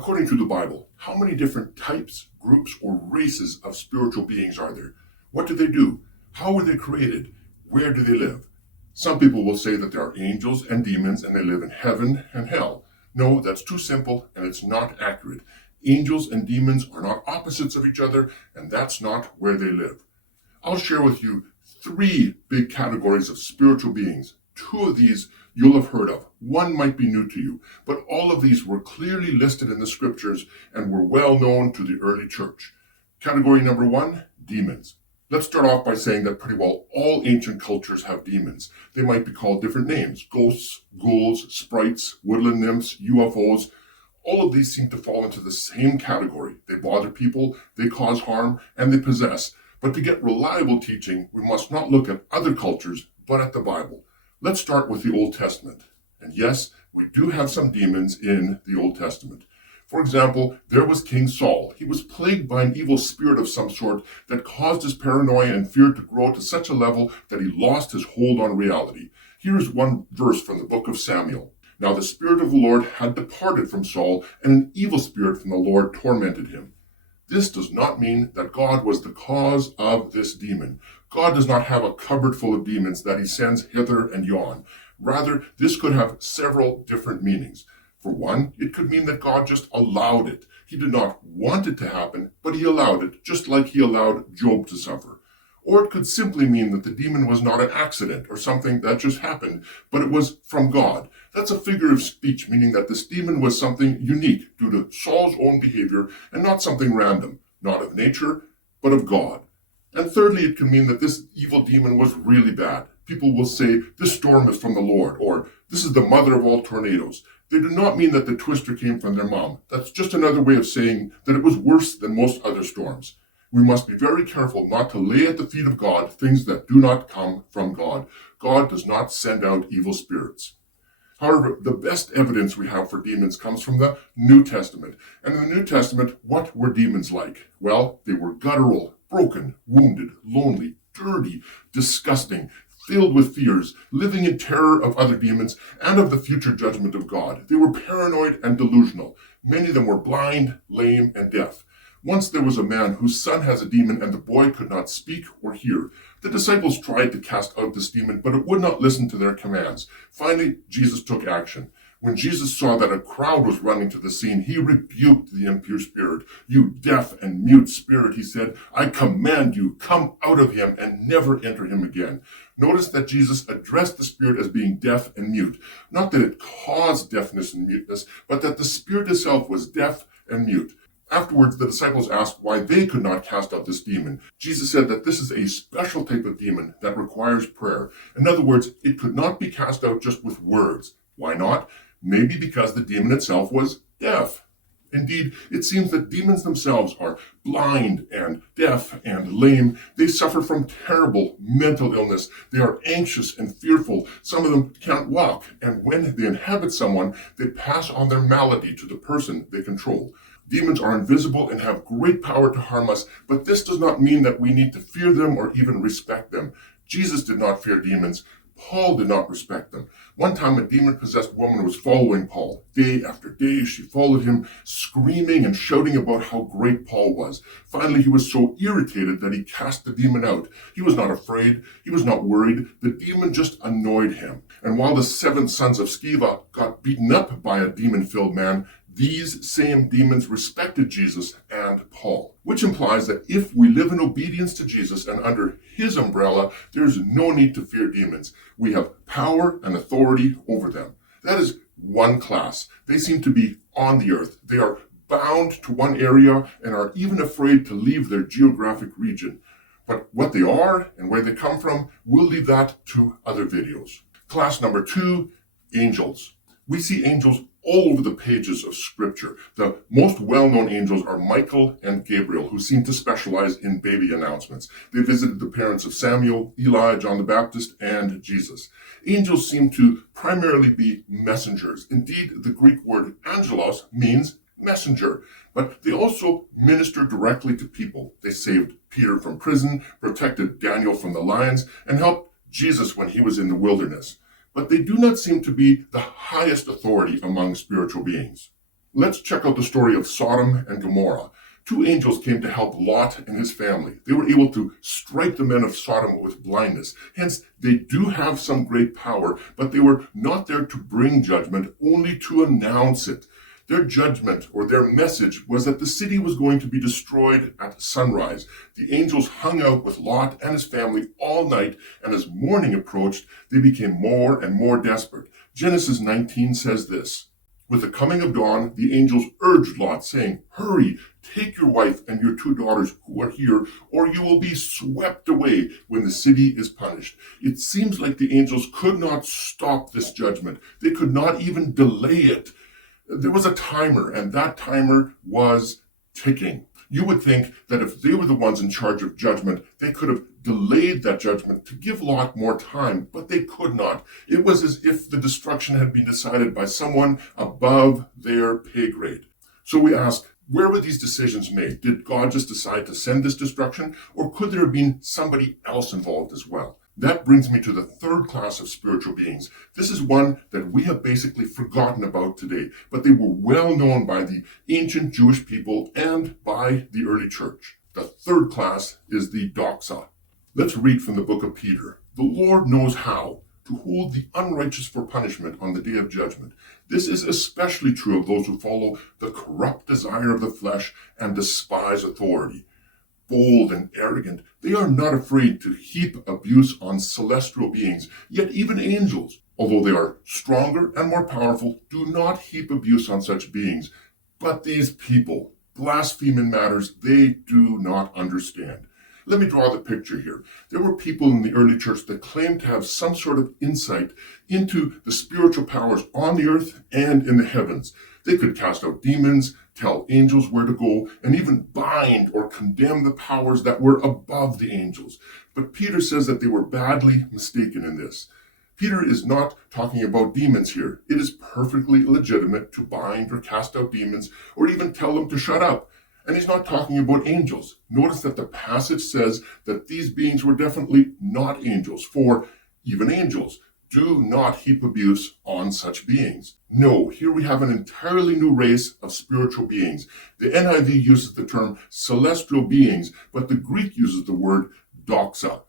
According to the Bible, how many different types, groups, or races of spiritual beings are there? What do they do? How were they created? Where do they live? Some people will say that there are angels and demons and they live in heaven and hell. No, that's too simple and it's not accurate. Angels and demons are not opposites of each other, and that's not where they live. I'll share with you three big categories of spiritual beings. Two of these you'll have heard of. One might be new to you, but all of these were clearly listed in the scriptures and were well known to the early church. Category number one, demons. Let's start off by saying that pretty well all ancient cultures have demons. They might be called different names: ghosts, ghouls, sprites, woodland nymphs, UFOs. All of these seem to fall into the same category. They bother people, they cause harm, and they possess. But to get reliable teaching, we must not look at other cultures, but at the Bible. Let's start with the Old Testament. And yes, we do have some demons in the Old Testament. For example, there was King Saul. He was plagued by an evil spirit of some sort that caused his paranoia and fear to grow to such a level that he lost his hold on reality. Here's one verse from the book of Samuel. Now the Spirit of the Lord had departed from Saul, and an evil spirit from the Lord tormented him. This does not mean that God was the cause of this demon. God does not have a cupboard full of demons that he sends hither and yon. Rather, this could have several different meanings. For one, it could mean that God just allowed it. He did not want it to happen, but he allowed it, just like he allowed Job to suffer. Or it could simply mean that the demon was not an accident or something that just happened, but it was from God. That's a figure of speech, meaning that this demon was something unique due to Saul's own behavior and not something random, not of nature, but of God. And thirdly, it can mean that this evil demon was really bad. People will say, this storm is from the Lord, or this is the mother of all tornadoes. They do not mean that the twister came from their mom. That's just another way of saying that it was worse than most other storms. We must be very careful not to lay at the feet of God things that do not come from God. God does not send out evil spirits. However, the best evidence we have for demons comes from the New Testament. And in the New Testament, what were demons like? Well, they were guttural, broken, wounded, lonely, dirty, disgusting, filled with fears, living in terror of other demons and of the future judgment of God. They were paranoid and delusional. Many of them were blind, lame, and deaf. Once there was a man whose son has a demon and the boy could not speak or hear. The disciples tried to cast out this demon, but it would not listen to their commands. Finally, Jesus took action. When Jesus saw that a crowd was running to the scene, he rebuked the impure spirit. You deaf and mute spirit, he said, I command you, come out of him and never enter him again. Notice that Jesus addressed the spirit as being deaf and mute. Not that it caused deafness and muteness, but that the spirit itself was deaf and mute. Afterwards, the disciples asked why they could not cast out this demon. Jesus said that this is a special type of demon that requires prayer. In other words, it could not be cast out just with words. Why not? Maybe because the demon itself was deaf. Indeed, it seems that demons themselves are blind and deaf and lame. They suffer from terrible mental illness. They are anxious and fearful. Some of them can't walk. And when they inhabit someone, they pass on their malady to the person they control. Demons are invisible and have great power to harm us, but this does not mean that we need to fear them or even respect them. Jesus did not fear demons. Paul did not respect them. One time a demon-possessed woman was following Paul. Day after day she followed him, screaming and shouting about how great Paul was. Finally, he was so irritated that he cast the demon out. He was not afraid. He was not worried. The demon just annoyed him. And while the 7 sons of Sceva got beaten up by a demon-filled man, these same demons respected Jesus and Paul, which implies that if we live in obedience to Jesus and under his umbrella, there's no need to fear demons. We have power and authority over them. That is one class. They seem to be on the earth. They are bound to one area and are even afraid to leave their geographic region. But what they are and where they come from, we'll leave that to other videos. Class number 2, angels. We see angels all over the pages of Scripture. The most well-known angels are Michael and Gabriel, who seem to specialize in baby announcements. They visited the parents of Samuel, Eli, John the Baptist, and Jesus. Angels seem to primarily be messengers. Indeed, the Greek word angelos means messenger, but they also minister directly to people. They saved Peter from prison, protected Daniel from the lions, and helped Jesus when he was in the wilderness. But they do not seem to be the highest authority among spiritual beings. Let's check out the story of Sodom and Gomorrah. Two angels came to help Lot and his family. They were able to strike the men of Sodom with blindness. Hence, they do have some great power, but they were not there to bring judgment, only to announce it. Their judgment or their message was that the city was going to be destroyed at sunrise. The angels hung out with Lot and his family all night, and as morning approached, they became more and more desperate. Genesis 19 says this: "With the coming of dawn, the angels urged Lot, saying, 'Hurry, take your wife and your two daughters who are here, or you will be swept away when the city is punished.'" It seems like the angels could not stop this judgment. They could not even delay it. There was a timer, and that timer was ticking. You would think that if they were the ones in charge of judgment, they could have delayed that judgment to give Lot more time, but they could not. It was as if the destruction had been decided by someone above their pay grade. So we ask, where were these decisions made? Did God just decide to send this destruction, or could there have been somebody else involved as well? That brings me to the third class of spiritual beings. This is one that we have basically forgotten about today, but they were well known by the ancient Jewish people and by the early church. The third class is the Doxa. Let's read from the book of Peter. "The Lord knows how to hold the unrighteous for punishment on the day of judgment. This is especially true of those who follow the corrupt desire of the flesh and despise authority. Bold and arrogant, they are not afraid to heap abuse on celestial beings, yet even angels, although they are stronger and more powerful, do not heap abuse on such beings. But these people blaspheme in matters they do not understand." Let me draw the picture here. There were people in the early church that claimed to have some sort of insight into the spiritual powers on the earth and in the heavens. They could cast out demons, tell angels where to go, and even bind or condemn the powers that were above the angels. But Peter says that they were badly mistaken in this. Peter is not talking about demons here. It is perfectly legitimate to bind or cast out demons or even tell them to shut up. And he's not talking about angels. Notice that the passage says that these beings were definitely not angels, for even angels do not heap abuse on such beings. No, here we have an entirely new race of spiritual beings. The NIV uses the term celestial beings, but the Greek uses the word doxa.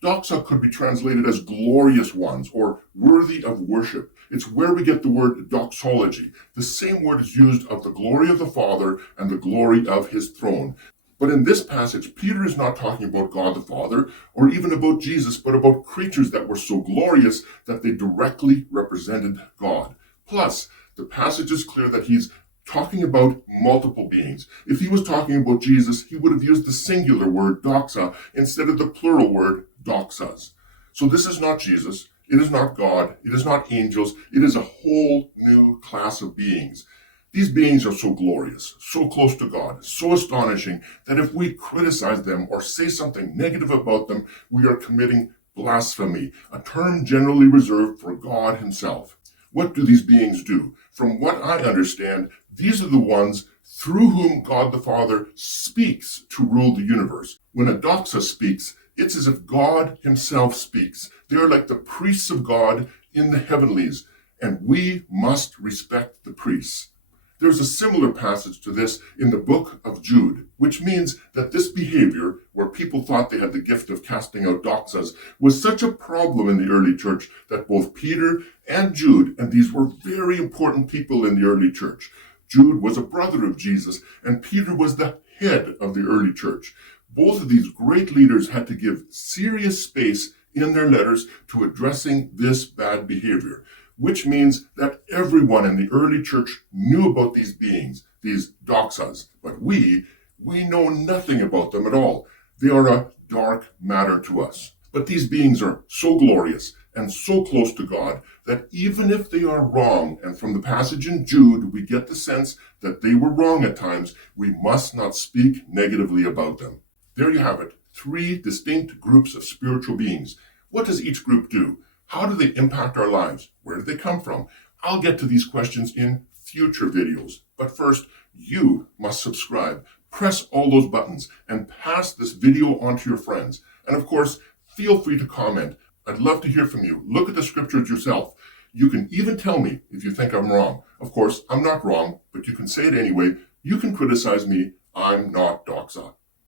Doxa could be translated as glorious ones or worthy of worship. It's where we get the word doxology. The same word is used of the glory of the Father and the glory of his throne. But in this passage, Peter is not talking about God the Father or even about Jesus, but about creatures that were so glorious that they directly represented God. Plus, the passage is clear that he's talking about multiple beings. If he was talking about Jesus, he would have used the singular word doxa instead of the plural word doxas. So this is not Jesus, it is not God, it is not angels, it is a whole new class of beings. These beings are so glorious, so close to God, so astonishing that if we criticize them or say something negative about them, we are committing blasphemy, a term generally reserved for God himself. What do these beings do? From what I understand, these are the ones through whom God the Father speaks to rule the universe. When a doxa speaks, it's as if God himself speaks. They are like the priests of God in the heavenlies, and we must respect the priests. There's a similar passage to this in the book of Jude, which means that this behavior, where people thought they had the gift of casting out doxas, was such a problem in the early church that both Peter and Jude, and these were very important people in the early church. Jude was a brother of Jesus, and Peter was the head of the early church. Both of these great leaders had to give serious space in their letters to addressing this bad behavior, which means that everyone in the early church knew about these beings, these doxas, but we know nothing about them at all. They are a dark matter to us. But these beings are so glorious and so close to God that even if they are wrong, and from the passage in Jude we get the sense that they were wrong at times, we must not speak negatively about them. There you have it, 3 distinct groups of spiritual beings. What does each group do? How do they impact our lives? Where do they come from? I'll get to these questions in future videos. But first, you must subscribe. Press all those buttons and pass this video on to your friends. And of course, feel free to comment. I'd love to hear from you. Look at the scriptures yourself. You can even tell me if you think I'm wrong. Of course, I'm not wrong, but you can say it anyway. You can criticize me. I'm not Doxa.